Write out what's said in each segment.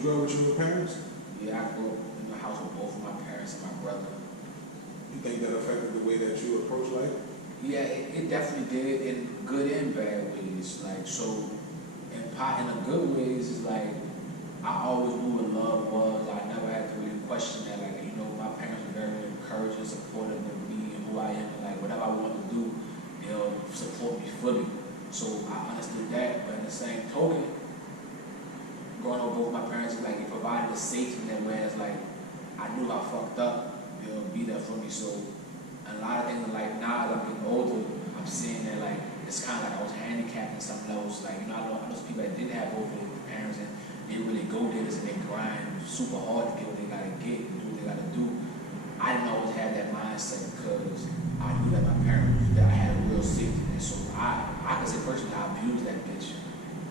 you grow up with your parents? Yeah, I grew up in the house with both of my parents and my brother. You think that affected the way that you approach life? Yeah, it definitely did in good and bad ways. Like, so in the good ways, it's like I always knew what love was. I never had to really question that. Like, you know, my parents were very encouraging, supportive of me and who I am. And like, whatever I want to do, they'll support me fully. So I understood that. But in the same token, growing up with both my parents, like, it provided a safety net, whereas like I knew I fucked up, they'll be there for me. So a lot of things in life now, as I'm getting older, I'm seeing that like it's kind of like I was handicapped in some levels. Like, you know, I know some people that didn't have both of their parents and they really go there and they grind super hard to get what they gotta get and do what they gotta do. I didn't always have that mindset because I knew that my parents, that I had a real safety net. So I can say personally, I abused that bitch.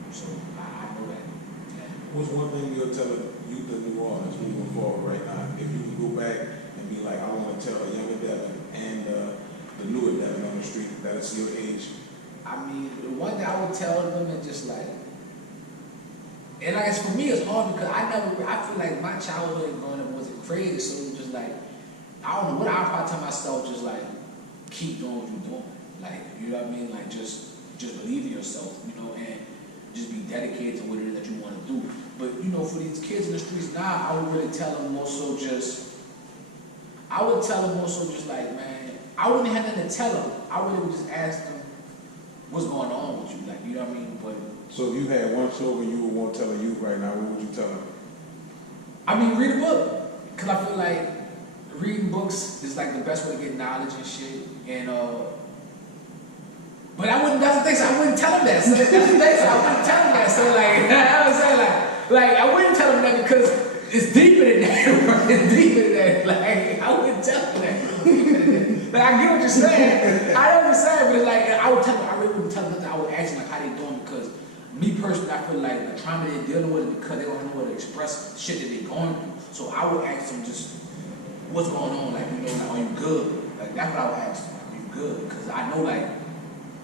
So I know that. Yeah. What's one thing you'll tell a youth of New Orleans moving forward right now? If you can go back and be like, I want to tell a younger Devin and the newer Devin on the street that's your age. I mean, the one thing I would tell them is just like, and like for me it's hard because I feel like my childhood growing up wasn't crazy, so it was just like, I don't know what I probably tell myself, just like, keep doing what you're doing. Like, you know what I mean? Like, just believe in yourself, you know, and just be dedicated to what it is that you want to do. But, you know, for these kids in the streets now, I would really tell them more so just, like, man, I wouldn't have nothing to tell them. I really would just ask them, what's going on with you? Like, you know what I mean? But so if you had one slogan you would want to tell a youth right now, what would you tell them? I mean, read a book. Because I feel like reading books is like the best way to get knowledge and shit. And, but that's the thing, so I wouldn't tell them that. So that's the thing, so I wouldn't tell them that. So like, I was saying like, I wouldn't tell them that because it's deeper than that. It's deeper than that. Like, I wouldn't tell them that. It's deeper than that. Like, I get what you're saying. I know what you're saying, but it's like, I would tell them, I really wouldn't tell them nothing. I would ask them like how they doing because me personally, I feel like the trauma they're dealing with is because they don't know how to express shit that they're going through. So I would ask them just, what's going on? Like, you know, like, are you good? Like, that's what I would ask them. Like, are you good? Because I know, like,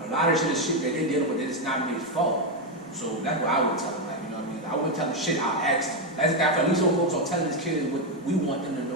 a lot of shit is shit that they're dealing with that it's not their fault. So that's what I would tell them. Like, you know what I mean? I wouldn't tell them shit, I'll ask them. That's at least some folks are telling these kids what we want them to know.